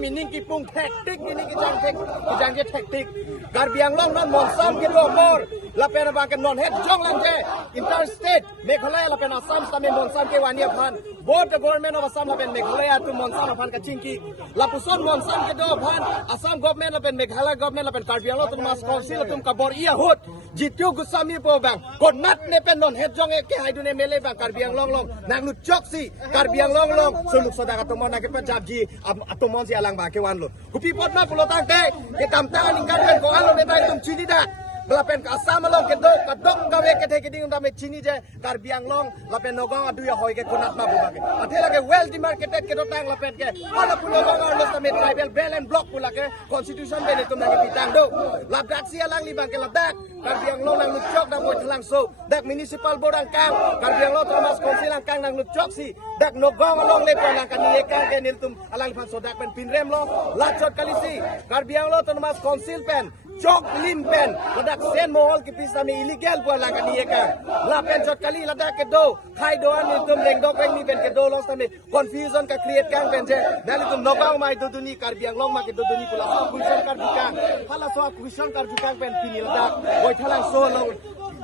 mining kipung hektik ini kijang je hektik Karbiang Long non monsam ke domor lapen bangken non het jong lanje interstate Meghalaya lapen Assam stame monsam ke wania phan both the government of Assam lapen Meghalaya tu monsam phan kachingki lapuson monsam ke do phan Assam government lapen Meghalaya government lapen Karbiang Long tu mas council tum kabor ia hut jitu gusami po bang konmat ne pen non het jong ke haidu ne mele bang Karbiang Long nang lu choksi Karbiang Long suluk soda katomon nak pajab ji atomon si alang ba ke wan lo kupi pot na pulo tangke ke tamtangan ingkar pen ko alo ne tai tum chini da lapen ka Assam long ke do kadok gawe ke theke ding dame chini je Karbiang Long lapen nogong adu ya hoy ke kunat ma buba ke athela ke well demarcated ke do tang lapen ke ala pulo nogong lo tame tribal bell and block pula ke constitution be ne tum nak pitang do labdak si alang li bang ke labdak Karbiang Long nang lucok dak mo thalang so dak municipal board ang kang Karbiang Long Thomas council ang kang nang lucok si dak nogong long le pon ang kaniye kang ke niltum alang fan so dak pen pinrem lo lachot kalisi Karbiang Long Thomas council pen Chok lim pen ladak sen mohol ki pisami illegal buat lang kaniye kang la pen chot kali ladak ke do khai do an niltum leng dok pen ni pen ke do los tame confusion ka create kang pen je dali tum nogong mai do duni Karbiang Long ma ke do duni pula so kuison kar dukang hala so kuison kar dukang pen pini ladak boy thalang so lo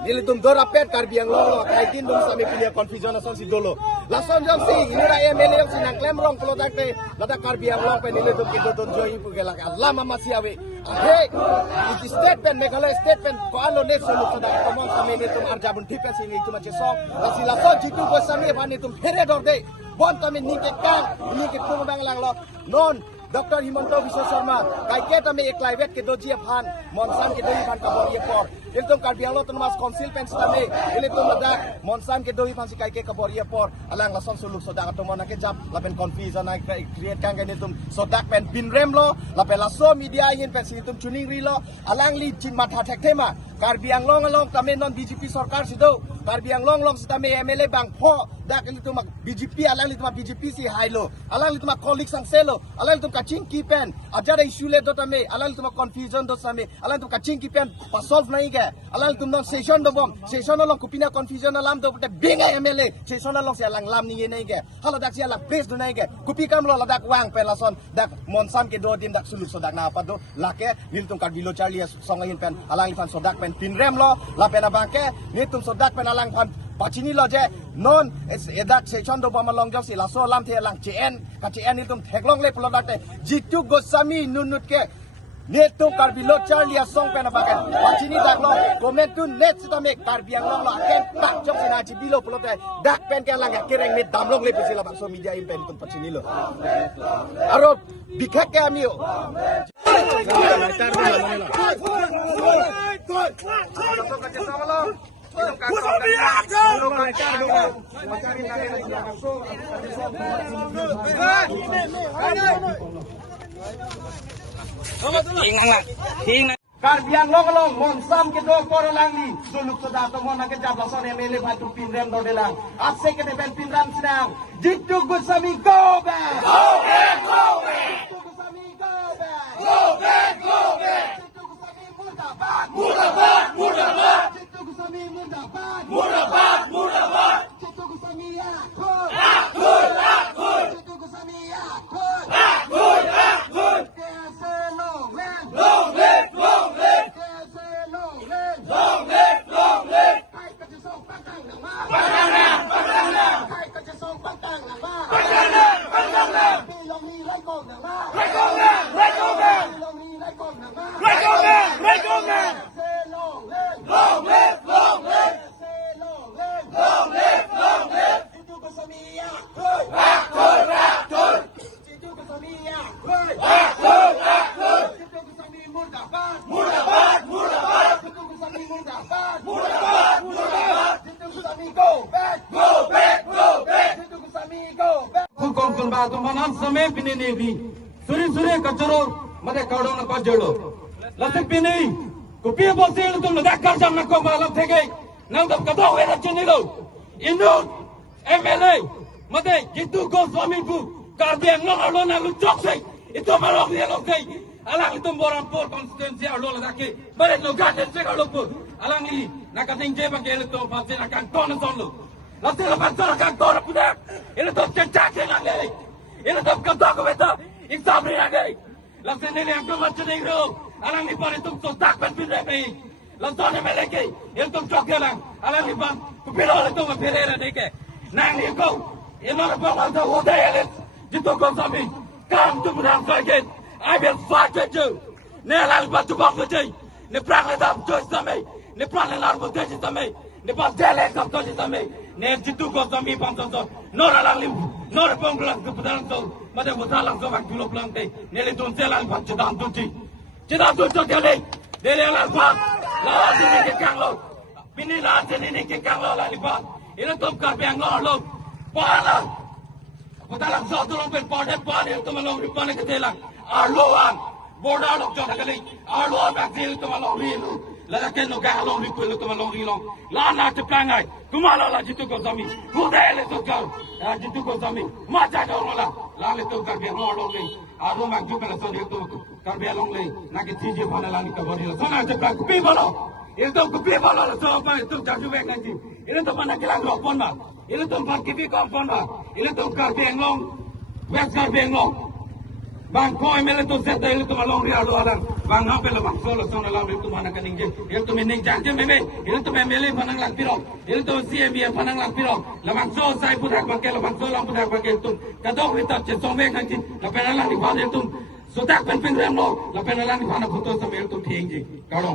Nili tum dora pet Karbiang Long lo kaitin dum sami pilia confusion ason si dolo lason jom si inura MLA yang si nang klem rong pelo dakte ladak Karbiang Long pen nili tum ke do joyi pu gelak lama masiawe ahe iki state pen Meghalaya state pen ko alo ne solo sada komon sami ni tum arjabun tipe sini tum ache so lasi laso jitu ko sami bani tum phere dorde bon tami ni ke kang ni ke tum bang lang lo non Dr. Himanto Biswa Sharma kai ke tami eklaivet ke doji phan monsam ke doji phan kabor ye por iltum Karbiang Long Thomas council pen stame iltum ladak monsam ke doji phan si kai ke kabor ye por alang lason suluk sodak atomon ke jap lapen confusion ai create kang ke tum sodak pen pinrem lo lapen laso media yin pen si tum chuning ri lo alang li chin matha thek thema Karbiang Long tame non BJP sarkar sido Karbiang Long stame MLA bang pho dak iltum BJP alang li tum BJP si hailo alang li tum colleagues sang selo alang tum kaching kipen ajara issue le dotame alang tum confusion do same alang tum kaching kipen pa solve nahi ge alang tum non session do bom session lo kupina confusion alam do binga MLA session lo si alang lam ni nahi ge hala dak si alang place do nahi ge kupi kam lo dak wang pe lason dak monsam ke do dim dak suluk sodak na apa do lake nil tum Karbilo Charlie songain pen alang fan sodak pen pinrem lo la pen abangke nil tum sodak pen alang fan pachini lo je non edak session do bom long josi laso lam the alang CN ka CN nil tum theklong le plo dakte jitu gosami nunut ke netum Karbilo Charlie song pen abakan pachini dak lo comment tu net sitame Karbiang Long lo aken tak jok sina jibilo plo te dak pen ke alang kereng mit damlong le pisila bakso media impen tum pachini lo aro bikhak ke amio Karbiang Long monsam ke do kor lang ni suluk soda to mon ke jab lason MLA bhai tu pinrem do delang ase ke ben pinram sinang jitu gusami go back jitu gusami go back jitu gusami mundabad jitu gusami mundabad jitu gusami akhur jitu gusami akhur समय पिने नेवी सुरे कचरो मते काडो न पजड़ो लसक पिने कुपी बोसे तुम लदा कर जम नको मालूम थे गई नंग कदो वे चुनी लो इनु MLA मते जितु गोस्वामी पु Karbiang Long alo na lu chokse itu malok dia lokei alang itu boran por konstituensi alo la dake bare lo gate se alo pur alang ni nakating je bang ele to pase na kan ton lo la se la kan ton pudak ele to cecak ngang ele to kadok beta อีกสามเดือนเลยเราเซ็นในเรื่องตัวมันจะได้รู้อะไรนี่ปอนตุ้มตัวตักเป็นพี่ได้ไหมเราตอนนี้ไม่เล่นกี่ยังตุ้มจอกเยอะลังอะไรนี่ปอนกูพี่รอเลยตุ้มมาพี่เล่นอะไรกี่นางนี่กูยังไม่บอกเราจะหัวใจเลยจิตตัวกูสามีการตุ้มทำอะไรกัน I will fight with you เนี่ยอะไรบ้างจุบังเลยจีเนี่ยพลังเลยทำช่วยสามีเนี่ยพลังเลยหลานบุตรจีสามีเนี่ยพลังเจริญกับตัวจีสามีเนี่ยจิตตัวกูสามีปังสอนนอร์ลังลิมนอร์ปองลังกูพลังสอนมาเดี๋ยวกูทำลังสอนกูลบลังเตเนี่ยเลยตุ้มเจริญปังจิตามตุ้มจีจิตามตุ้มจอกเยอะเลยเดี๋ยวลังปังลาที่นี่กี่ครั้งแล้วปีนี้ลาที่นี่กี่ครั้งแล้วลังปังini tukar biang lor pala patalang sa tulong pen padet pan itu malong di pan ketelang arloan border lok jona kali arloan bakil itu malong rilu la ken no galong ri kulo itu malong rilong la na te plangai kumalo la jitu ko sami hudele to kau jitu ko sami macha jong la le tukar biang lor long ni aro mak ju kala so itu kar biang long le na ke tiji bana la ni ka bodi la sana te ka kupi balo itu kupi balo la so pa itu jaju bek nanti ini tu mana kilang lopon ba ini tu pan kipi kompon ba ini tu kar biang long west kar biang long bang koi mele tu set ini tu malong ria lo adan bang hampir le bang solo sona lang itu mana kaning je ini tu mening jang meme ini tu mele panang lang piro ini tu CMB panang lang piro la bang so sai pudak bangke la bang so lang pudak bangke tu kadok ritab je song bek nanti la penalang di bawah itu sudah pen rem lo la penalang di mana foto sambil tu tieng je kalau